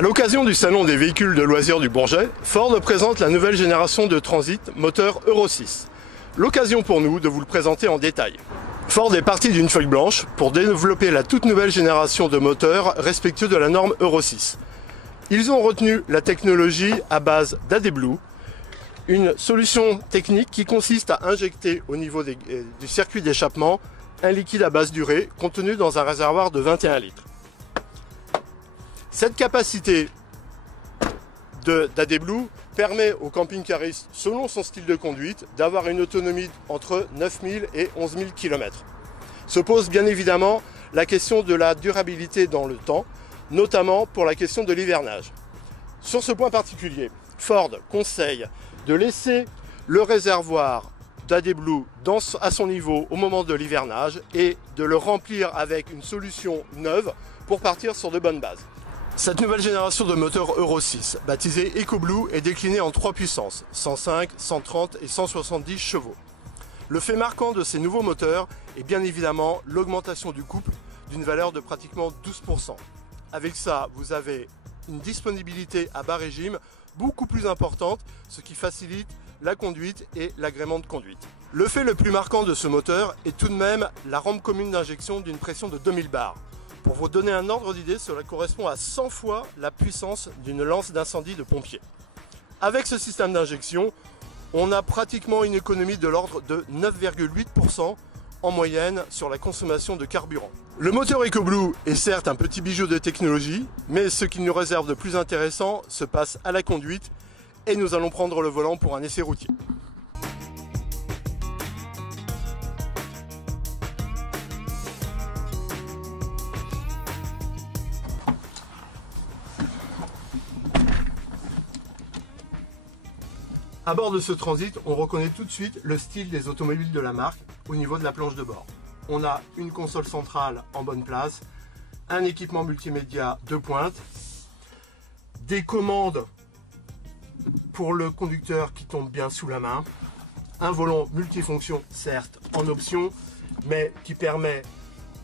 À l'occasion du salon des véhicules de loisirs du Bourget, Ford présente la nouvelle génération de Transit moteur Euro 6. L'occasion pour nous de vous le présenter en détail. Ford est parti d'une feuille blanche pour développer la toute nouvelle génération de moteurs respectueux de la norme Euro 6. Ils ont retenu la technologie à base d'AdBlue, une solution technique qui consiste à injecter au niveau du circuit d'échappement un liquide à basse durée contenu dans un réservoir de 21 litres. Cette capacité d'AdBlue permet au camping-cariste, selon son style de conduite, d'avoir une autonomie entre 9000 et 11 000 km. Se pose bien évidemment la question de la durabilité dans le temps, notamment pour la question de l'hivernage. Sur ce point particulier, Ford conseille de laisser le réservoir d'AdBlue à son niveau au moment de l'hivernage et de le remplir avec une solution neuve pour partir sur de bonnes bases. Cette nouvelle génération de moteurs Euro 6, baptisée EcoBlue, est déclinée en 3 puissances, 105, 130 et 170 chevaux. Le fait marquant de ces nouveaux moteurs est bien évidemment l'augmentation du couple d'une valeur de pratiquement 12%. Avec ça, vous avez une disponibilité à bas régime beaucoup plus importante, ce qui facilite la conduite et l'agrément de conduite. Le fait le plus marquant de ce moteur est tout de même la rampe commune d'injection d'une pression de 2000 bars. Pour vous donner un ordre d'idée, cela correspond à 100 fois la puissance d'une lance d'incendie de pompier. Avec ce système d'injection, on a pratiquement une économie de l'ordre de 9,8% en moyenne sur la consommation de carburant. Le moteur EcoBlue est certes un petit bijou de technologie, mais ce qu'il nous réserve de plus intéressant se passe à la conduite et nous allons prendre le volant pour un essai routier. À bord de ce Transit, on reconnaît tout de suite le style des automobiles de la marque au niveau de la planche de bord. On a une console centrale en bonne place, un équipement multimédia de pointe, des commandes pour le conducteur qui tombe bien sous la main, un volant multifonction certes en option, mais qui permet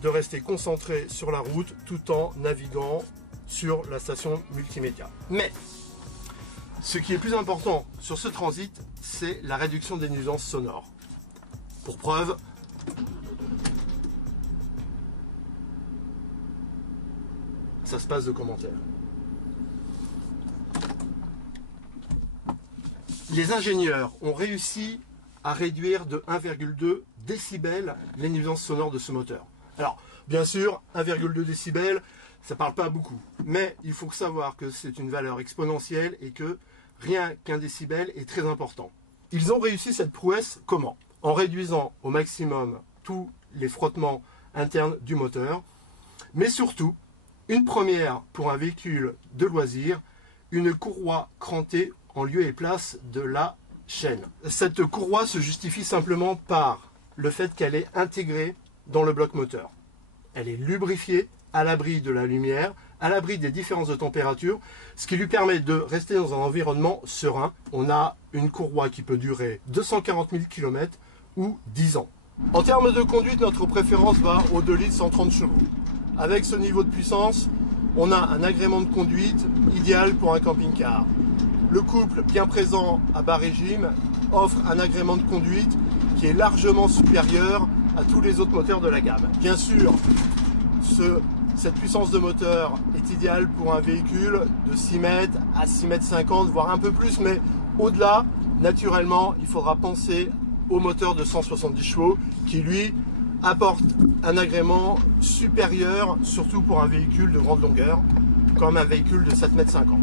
de rester concentré sur la route tout en naviguant sur la station multimédia. Mais ce qui est plus important sur ce Transit, c'est la réduction des nuisances sonores. Pour preuve, ça se passe de commentaires. Les ingénieurs ont réussi à réduire de 1,2 décibels les nuisances sonores de ce moteur. Alors, bien sûr, 1,2 décibels, ça ne parle pas beaucoup. Mais il faut savoir que c'est une valeur exponentielle et que rien qu'un décibel est très important. Ils ont réussi cette prouesse comment? En réduisant au maximum tous les frottements internes du moteur, mais surtout, une première pour un véhicule de loisir, une courroie crantée en lieu et place de la chaîne. Cette courroie se justifie simplement par le fait qu'elle est intégrée dans le bloc moteur. Elle est lubrifiée, à l'abri de la lumière, à l'abri des différences de température, ce qui lui permet de rester dans un environnement serein. On a une courroie qui peut durer 240 000 km ou 10 ans. En termes de conduite, notre préférence va au 2 litres 130 chevaux. Avec ce niveau de puissance, on a un agrément de conduite idéal pour un camping-car. Le couple bien présent à bas régime offre un agrément de conduite qui est largement supérieur à tous les autres moteurs de la gamme. Bien sûr, cette puissance de moteur est idéale pour un véhicule de 6 mètres à 6 mètres 50, voire un peu plus, mais au-delà, naturellement, il faudra penser au moteur de 170 chevaux qui, lui, apporte un agrément supérieur, surtout pour un véhicule de grande longueur, comme un véhicule de 7 mètres 50.